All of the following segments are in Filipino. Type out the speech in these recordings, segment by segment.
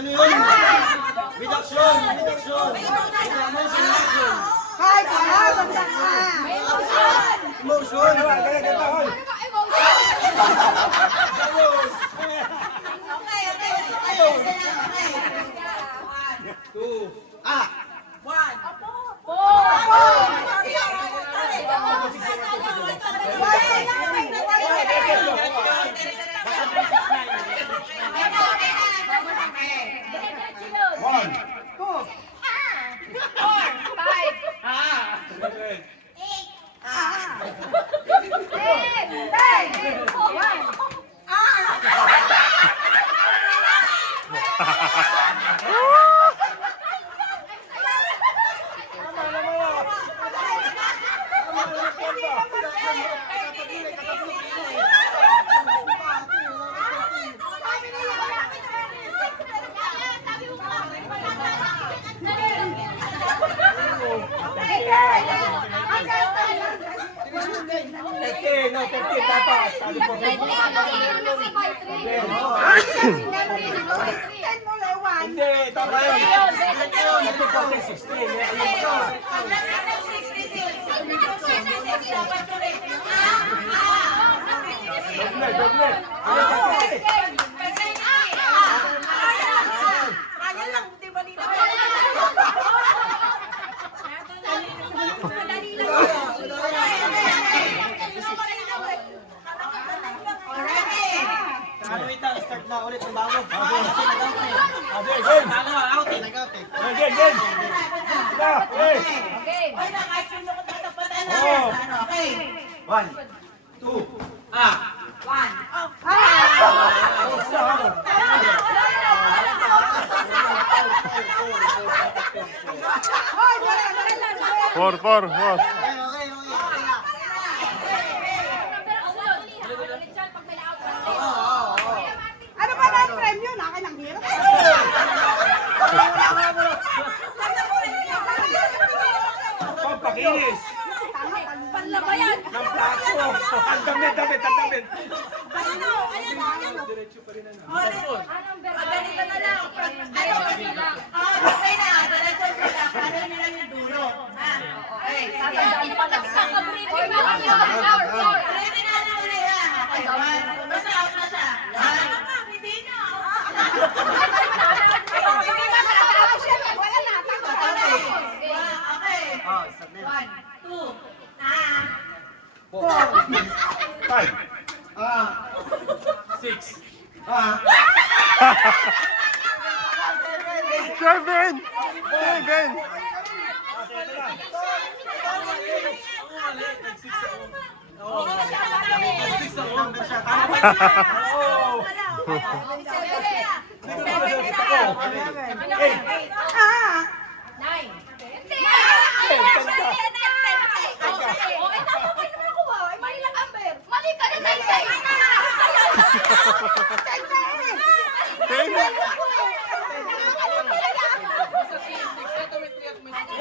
ano yun? With action, with action. Emotion, action. Kahit banda ka. Emotion. Two. Hindi, tama yun. Ito po, 16. Doble. Wait lang, start na ulit ng bago. Game. One, two, Four. Ano ba na ang premyo? Akin ang hirap. Pampakinis. Panlabayan. Ng plato. Ang damit. Ganito na lang. Okay na. Diretso sila. Paano nyo lang yung dulo? Okay. Basta out na siya. Hindi na. Okay. 1, 2, 5. 6. 7.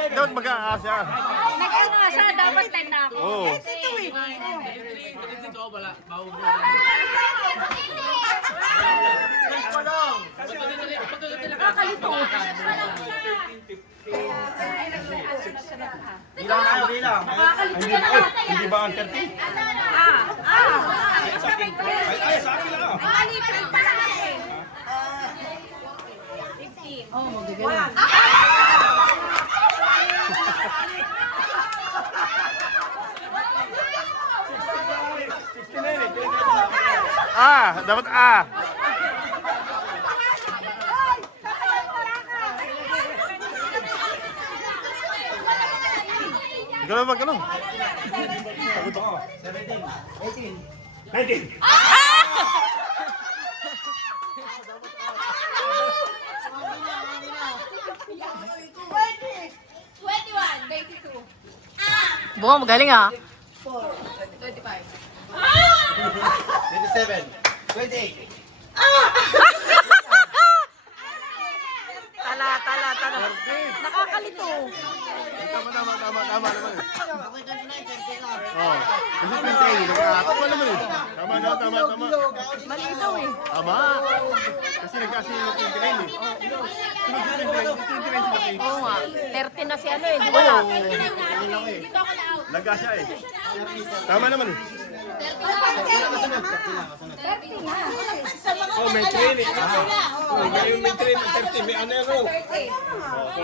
Dapat mag-aasa. Nag-ano siya, dapat 10 na ako. Oo. Nakakalito. Bilang. Hindi ba ang 30? Ay, sa akin lang. 15. Oh, magagaling. Dapat A. Ganun. 17. 18. 19. Buka, magaling ah. 25. 27. 28. Tala. wala talaga. Nakakalito. Tama naman eh. Ako'y 29, 30 ka. Oh, kasi 20 nagkakatawa naman eh. Tama. Mali daw eh. Tama. Kasi nagkasi yung 29 eh. Sunod sa 29 sila eh. Oo nga. 30 na si ano eh. Di wala. Nagkasya eh. Tama naman eh. Oh, may training. Oh, may training. 30, may anero. Uy,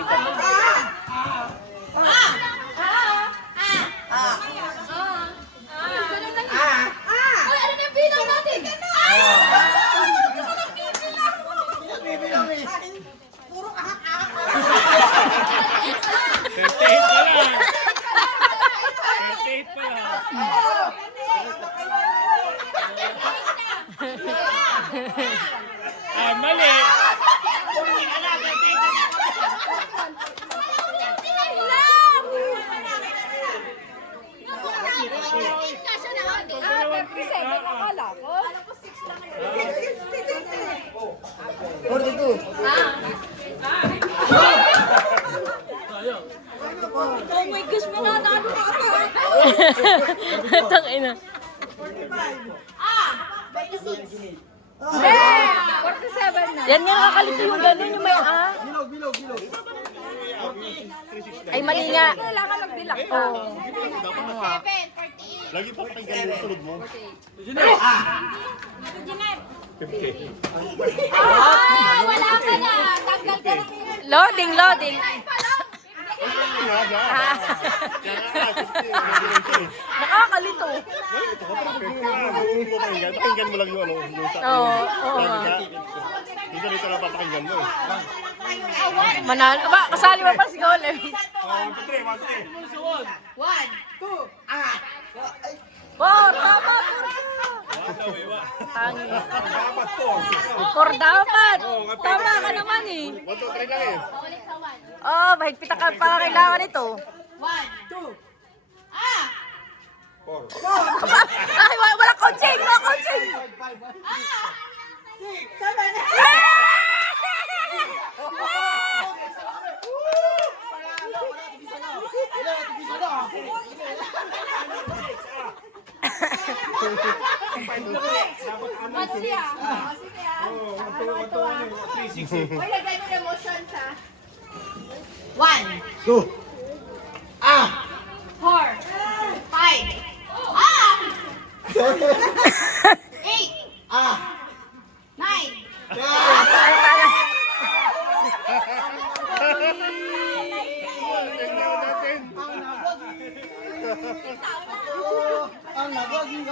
ano na yung bilang natin? Puro ahak-ahak. 38 pa lang. 38 pa lang. Ah, mali. Oh my gosh, mananalo ka ata. Tangina. 47 na. Yan nga nakakalito yung gano'n yung may Ay, mali nga. Kailangan magbilang. Oo. Lagi pa pakinggan yung sunod mo. Wala ka na. Tanggal ka lang. Loading. Nakakalito. Pakinggan mo lang yung ano. Oo nga. Dito lang papakinggan mo eh. Manalo. Ba, kasali mo pa si Golem. 1, 2, 3. 1, 2, Wow, tama. Tangi. For dapat. Tama ka naman eh. 1, 2, 3 lang eh. Oh, mahigpit ka pala kailangan ito. 1, 2. Ay, wala coaching. Wala coaching. 6, 7, 1, 2, 4, 5, 8, 9, Ang nagaging.